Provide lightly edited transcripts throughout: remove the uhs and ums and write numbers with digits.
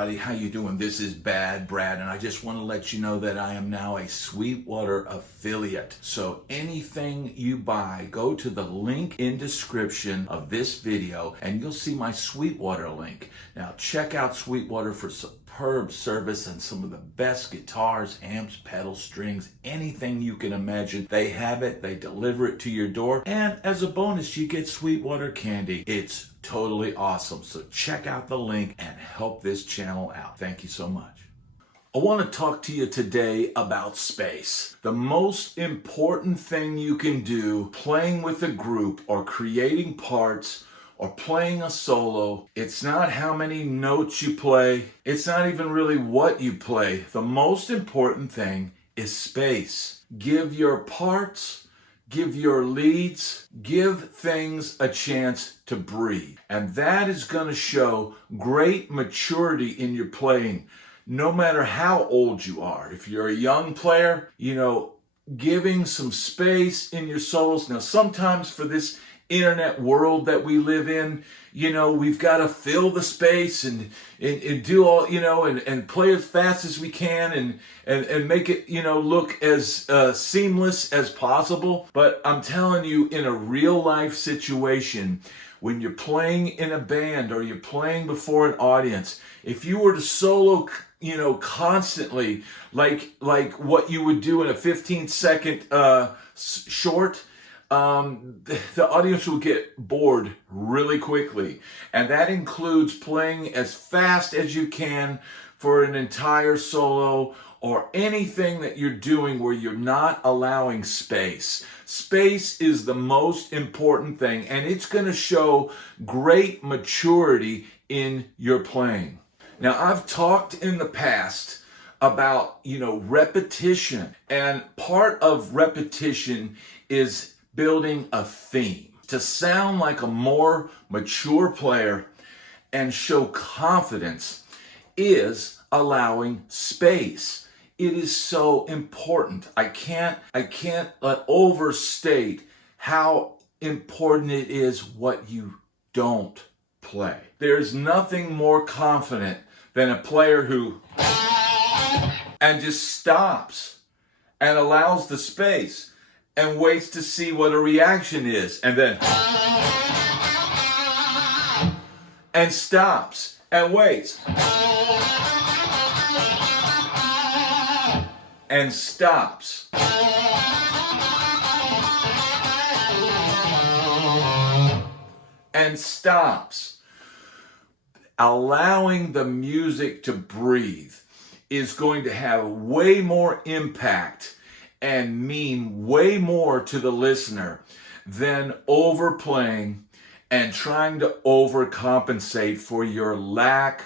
everybody, how you doing? This is Bad Brad, and I just want to let you know that I am now a Sweetwater affiliate. So anything you buy, go to the link in description of this video and you'll see my Sweetwater link. Now check out Sweetwater for superb service and some of the best guitars, amps, pedals, strings, anything you can imagine. They have it, they deliver it to your door, and as a bonus you get Sweetwater candy. It's totally awesome. So check out the link and help this channel out. Thank you so much. I want to talk to you today about space. The most important thing you can do playing with a group or creating parts or playing a solo, it's not how many notes you play. It's not even really what you play. The most important thing is space. Give your parts, give your leads, give things a chance to breathe. And that is going to show great maturity in your playing, no matter how old you are. If you're a young player, giving some space in your solos. Now, sometimes for this internet world that we live in, we've got to fill the space and do all, and play as fast as we can and make it, look as seamless as possible. But I'm telling you, in a real life situation, when you're playing in a band or you're playing before an audience, if you were to solo, constantly, like what you would do in a 15-second short, the audience will get bored really quickly. And that includes playing as fast as you can for an entire solo or anything that you're doing where you're not allowing space. Space is the most important thing, and it's going to show great maturity in your playing. Now, I've talked in the past about, repetition, and part of repetition is building a theme. To sound like a more mature player and show confidence is allowing space. It is so important. I can't overstate how important it is what you don't play. There's nothing more confident than a player who and just stops and allows the space and waits to see what a reaction is, and then and stops and waits and stops and stops. Allowing the music to breathe is going to have way more impact and mean way more to the listener than overplaying and trying to overcompensate for your lack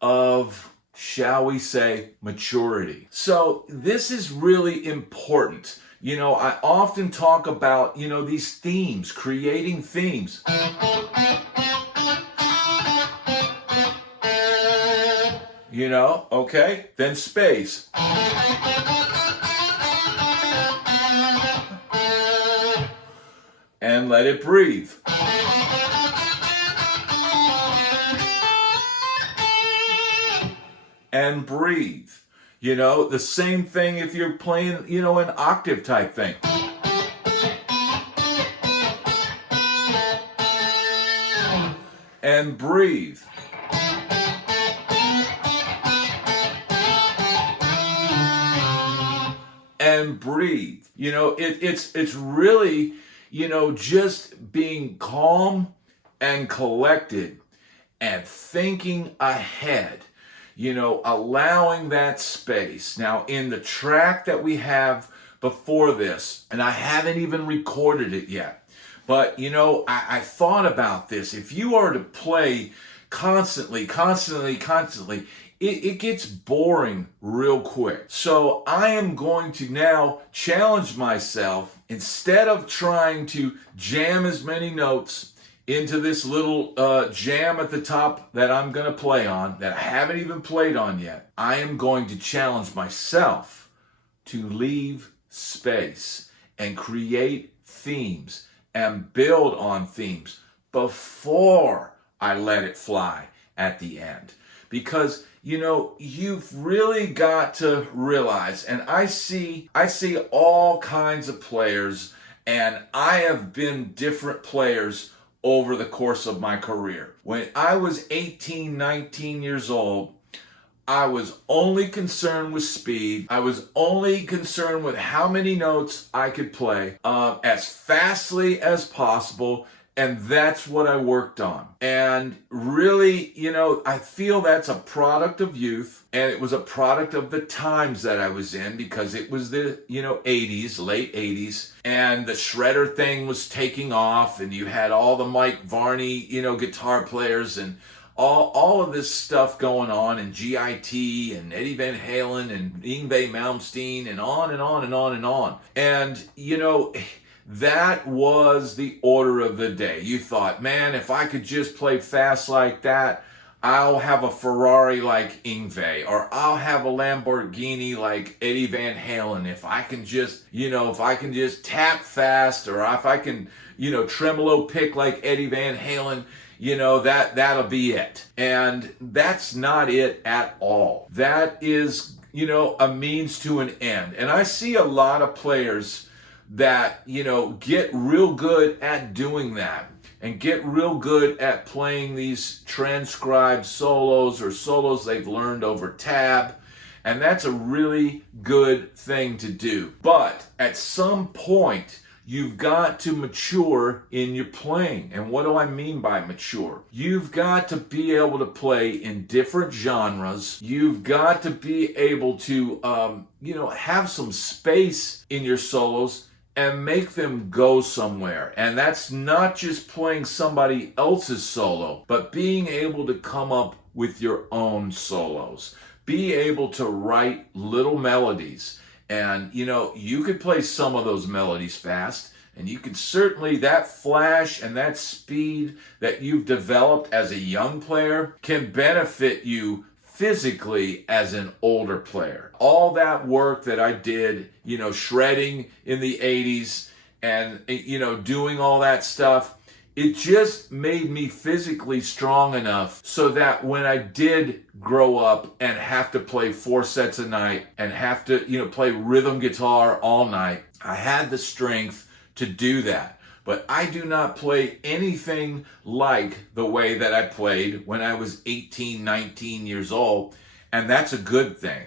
of, shall we say, maturity. So this is really important. I often talk about, these themes, creating themes. Okay, then space. And let it breathe. And breathe. The same thing if you're playing, an octave type thing. And breathe. And breathe. It's really, just being calm and collected and thinking ahead, allowing that space. Now, in the track that we have before this, and I haven't even recorded it yet, but, I thought about this. If you are to play constantly, it gets boring real quick. So I am going to now challenge myself, instead of trying to jam as many notes into this little jam at the top that I'm going to play on, that I haven't even played on yet, I am going to challenge myself to leave space and create themes and build on themes before I let it fly at the end. Because you've really got to realize, and I see all kinds of players, and I have been different players over the course of my career. When I was 18, 19 years old, I was only concerned with speed. I was only concerned with how many notes I could play as fastly as possible. And that's what I worked on. And really, I feel that's a product of youth. And it was a product of the times that I was in, because it was the, 80s, late 80s. And the shredder thing was taking off. And you had all the Mike Varney, guitar players and all of this stuff going on, and GIT and Eddie Van Halen and Yngwie Malmsteen and on and on and on and on. And, that was the order of the day. You thought, man, if I could just play fast like that, I'll have a Ferrari like Yngwie, or I'll have a Lamborghini like Eddie Van Halen. If I can just, tap fast, or if I can, tremolo pick like Eddie Van Halen, that'll be it. And that's not it at all. That is, a means to an end. And I see a lot of players that, get real good at doing that, and get real good at playing these transcribed solos, or solos they've learned over tab. And that's a really good thing to do. But at some point, you've got to mature in your playing. And what do I mean by mature? You've got to be able to play in different genres. You've got to be able to, have some space in your solos and make them go somewhere. And that's not just playing somebody else's solo, but being able to come up with your own solos. Be able to write little melodies. And, you could play some of those melodies fast, and you can certainly, that flash and that speed that you've developed as a young player can benefit you physically as an older player. All that work that I did, shredding in the 80s and, doing all that stuff, it just made me physically strong enough so that when I did grow up and have to play 4 sets a night and have to, play rhythm guitar all night, I had the strength to do that. But I do not play anything like the way that I played when I was 18, 19 years old. And that's a good thing.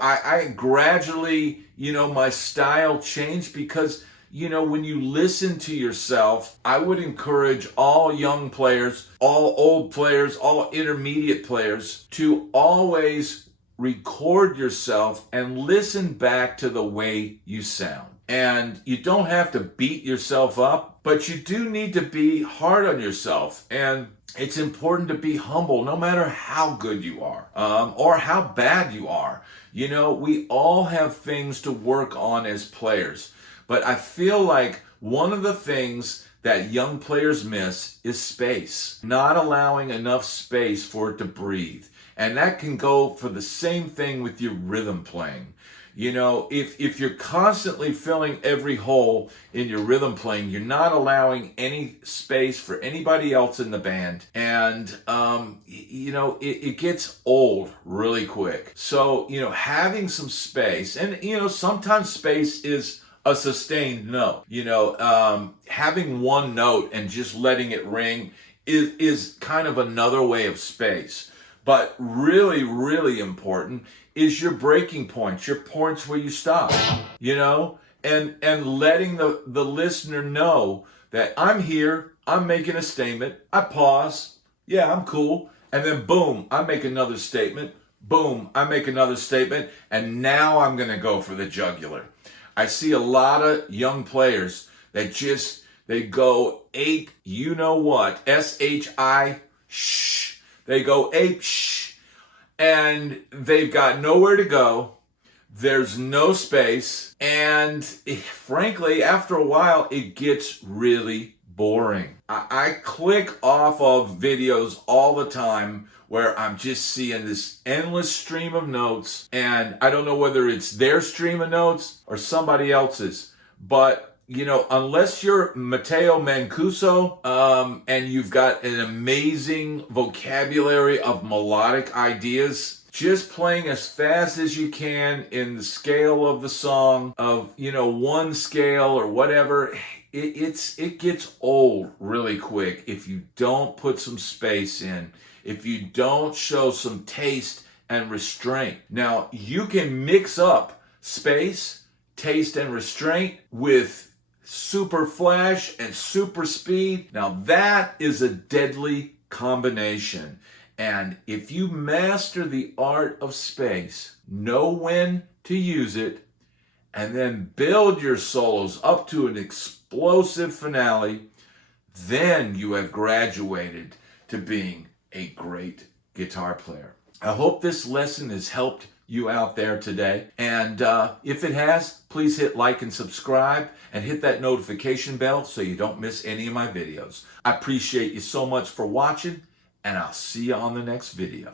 I gradually, my style changed because, when you listen to yourself, I would encourage all young players, all old players, all intermediate players to always record yourself and listen back to the way you sound. And you don't have to beat yourself up, but you do need to be hard on yourself. And it's important to be humble no matter how good you are, or how bad you are. We all have things to work on as players. But I feel like one of the things that young players miss is space. Not allowing enough space for it to breathe. And that can go for the same thing with your rhythm playing. If you're constantly filling every hole in your rhythm playing, you're not allowing any space for anybody else in the band. And, it gets old really quick. So, having some space, and, sometimes space is a sustained note. Having one note and just letting it ring is kind of another way of space. But really, really important is your breaking points, your points where you stop, and letting the listener know that I'm here, I'm making a statement, I pause, yeah, I'm cool, and then boom, I make another statement, boom, I make another statement, and now I'm going to go for the jugular. I see a lot of young players that they go ape, S-H-I, shh. They go ape, shh. And they've got nowhere to go. There's no space. And frankly, after a while, it gets really boring. I click off of videos all the time where I'm just seeing this endless stream of notes, and I don't know whether it's their stream of notes or somebody else's, but unless you're Matteo Mancuso, and you've got an amazing vocabulary of melodic ideas, just playing as fast as you can in the scale of the song, of, one scale or whatever. It gets old really quick if you don't put some space in, if you don't show some taste and restraint. Now, you can mix up space, taste, and restraint with super flash and super speed. Now, that is a deadly combination. And if you master the art of space, know when to use it, and then build your solos up to an explosive finale, then you have graduated to being a great guitar player. I hope this lesson has helped you out there today. And if it has, please hit like and subscribe and hit that notification bell so you don't miss any of my videos. I appreciate you so much for watching, and I'll see you on the next video.